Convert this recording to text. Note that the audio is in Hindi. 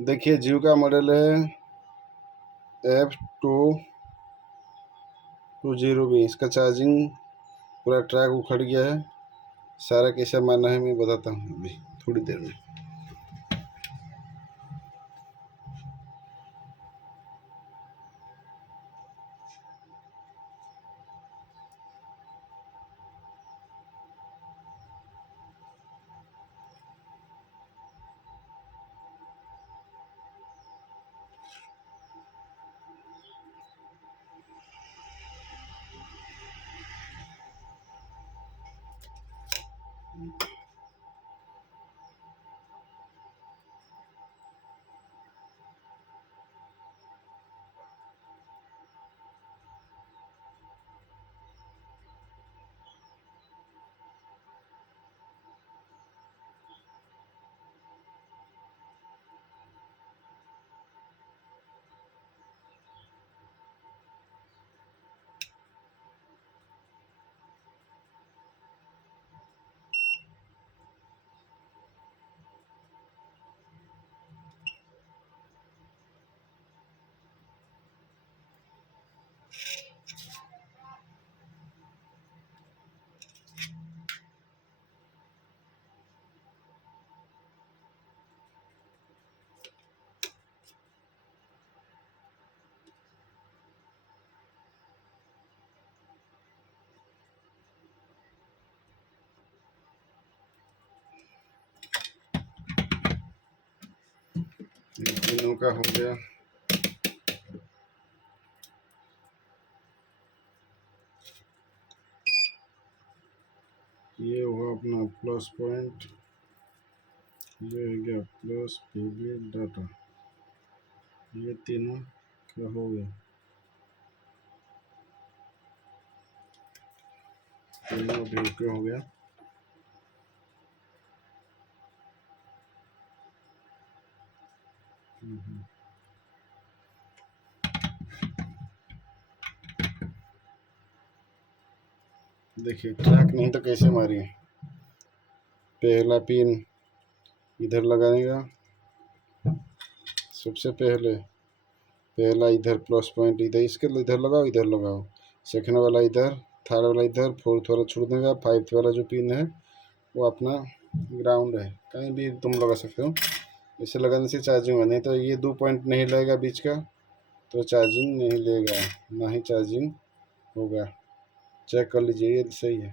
देखिए जियो का मॉडल है F220B। इसका चार्जिंग पूरा ट्रैक उखड़ गया है। सारा कैसा मानना है मैं बताता हूँ अभी थोड़ी देर में। तीनों का हो गया। ये हुआ अपना प्लस पॉइंट, ये हो गया प्लस पीबी डाटा। ये तीनों का हो गया, तीनों भी ओके हो गया। देखिए ट्रैक नहीं तो कैसे मारी। पहला पिन इधर लगाने का, सबसे पहला इधर प्लस पॉइंट इधर, इसके इधर लगाओ, इधर लगाओ। सेकंड वाला इधर, थर्ड वाला इधर, फोर्थ वाला छोड़ देगा। फाइव्थ वाला जो पिन है वो अपना ग्राउंड है, कहीं भी तुम लगा सकते हो। इसे लगाने से चार्जिंग होगा, नहीं तो ये 2 पॉइंट नहीं लगेगा बीच का तो चार्जिंग नहीं लेगा, ना ही चार्जिंग होगा। चेक कर लीजिए, ये सही है।